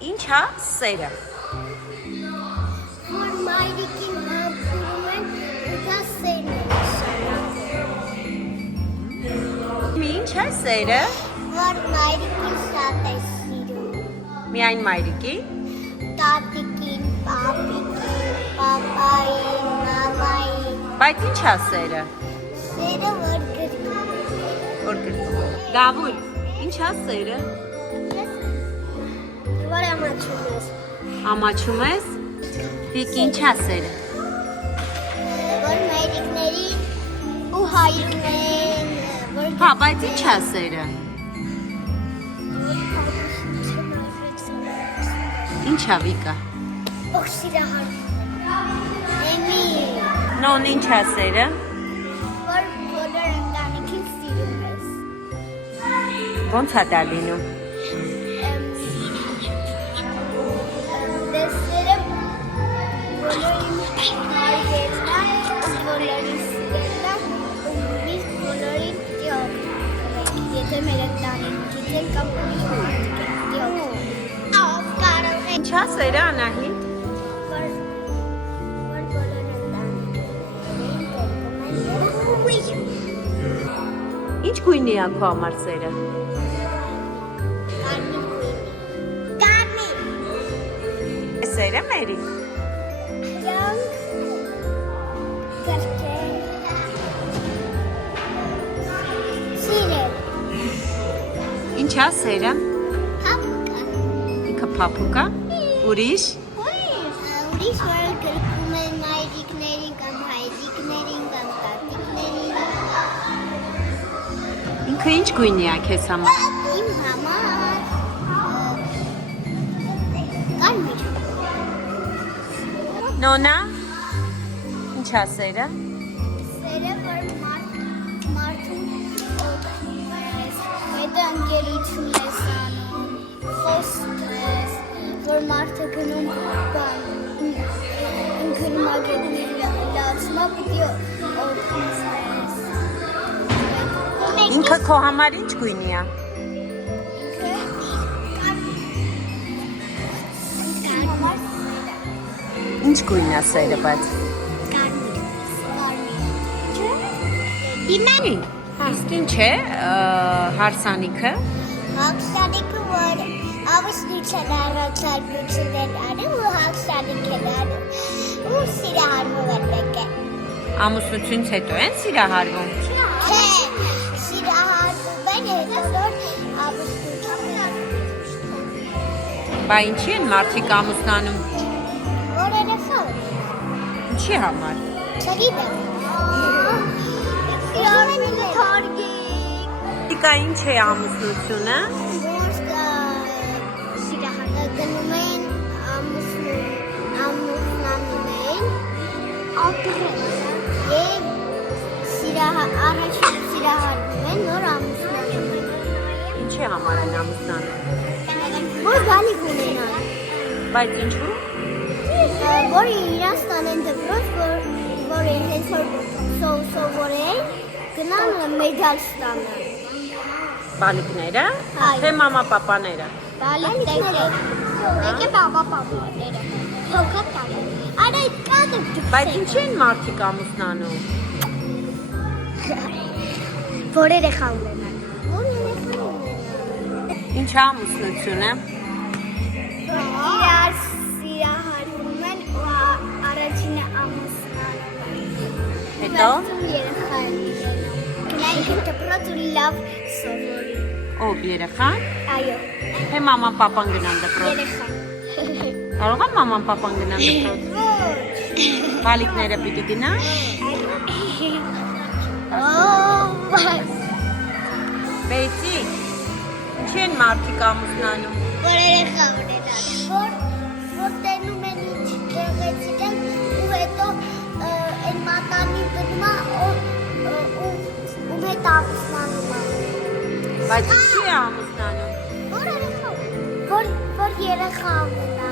Ինչ է սերը։ Որ մայրիկին ապուրում են ու դա սերն է Ինչ է սերը։ Որ մայրիկին շատ է սիրում Միայն մայրիկի։ Տատիկին, պապիկին, պապային, մամային Բայց ինչ է սերը։ Սերը որ գրկում Որ գրկում։ Դավուլ, ինչ է սերը։ Որ ամաչում ես Ամաչում ես։ Վիկ ինչ է սերը։ Որ մայրիկների ու հայրիկներին որ Հա, բայց ինչ է սերը։ Ինչ է Վիկա։ Ող սիրահար Էմի Նոն ինչ է սերը։ Որ բոլոր ընտանիքին սիրում ես Ոնց է դա լինում։ Դեսերը բոլորին հայերնա ու բոլորին սիրելնա ու միս բոլորին տիող Եթե մեր ընտանիքից են կամ ուրիշ մարդիկ են տիող Ով կարող է Ինչ է սերը Անահիտ։ որ բոլոր ընտանիքին Ինչ գույնի է քո համար սերը։ Կարմիր Սերը մերի։ Young Garten Սիրել Ինչ է սերը։ Հապկա Ինքը փափուկ է։ Ուրիշ։ Ուրիշ որ գրկում են մայրիկներին կամ հայրիկներին կամ տատիկներին Ինքը ինչ գույնի է քեզ համար։ Իմ համար Կարմիր Նոնա։ Ինչ է սերը։ Սերը որ մարդուն օգնում ես հետո ընկերություն ես անում խոսք ես որ մարդը գնում բան ընկերմագետների լացմա պիտի օգնում ես Ինքը քո համար ինչ գույնի է։ Ինչ գույն է սերը, բայց։ Դիմանի Իսկ ինչ է հարսանիքը։ Հակշանիկը որ ավսնիչն առաջարկություններ անում ու հակշանիկ են անում ու սիրահարվում են մեկ է Ամուսնությունից հետո են սիրահարվում։ Թե սիրահարվում են հետո որ ավսնիչն Բա ինչի են մարդիկ ամուսնանում։ որ երեխա Ինչի համար։ չգիտեմ Սիրահարվում են թարգիկ Դիկա ինչ է ամուսնությունը։ Գնում են ամուսնանում են ապրել և առաջին սիրահարվում են նոր ամուսնանում են Ինչի համար են ամուսնանում։ որ գալիք ունենան Բայց ինչու։ որ իրանց տանեն դպրոց որ հենց որ սովորեն գնան մեդալ ստանան Բալիկները։ Այո։ Թե մամա-պապաները։ Բալիկները եկե պապաները փոքր տանը արա կադը Բայց ինչի են մարդիկ ամուսնանում։ որ երեխա ունենան որ երեխա ունենան Ինչ է ամուսնությունը։ իրար սիրահարվում են ու առաջինը ամուսնանում են Հետո երեխա գնային դպրոց ու լավ սովորի ով երեխան։ այո Թե մաման-պապան գնան դպրոց։ երեխա Կարող են մաման-պապան գնան դպրոց։ Բալիկները պիտի գնան։ Բեցի։ Ինչի են մարդիկ ամուսնանում։ որ երեխա ունենան որ տենում են ինչ գեղեցիկ են ու հետո այն մատանի գնում ու հետ ամուսնանում են Բայց ինչի է ամուսնանում։ որ երեխա ունենա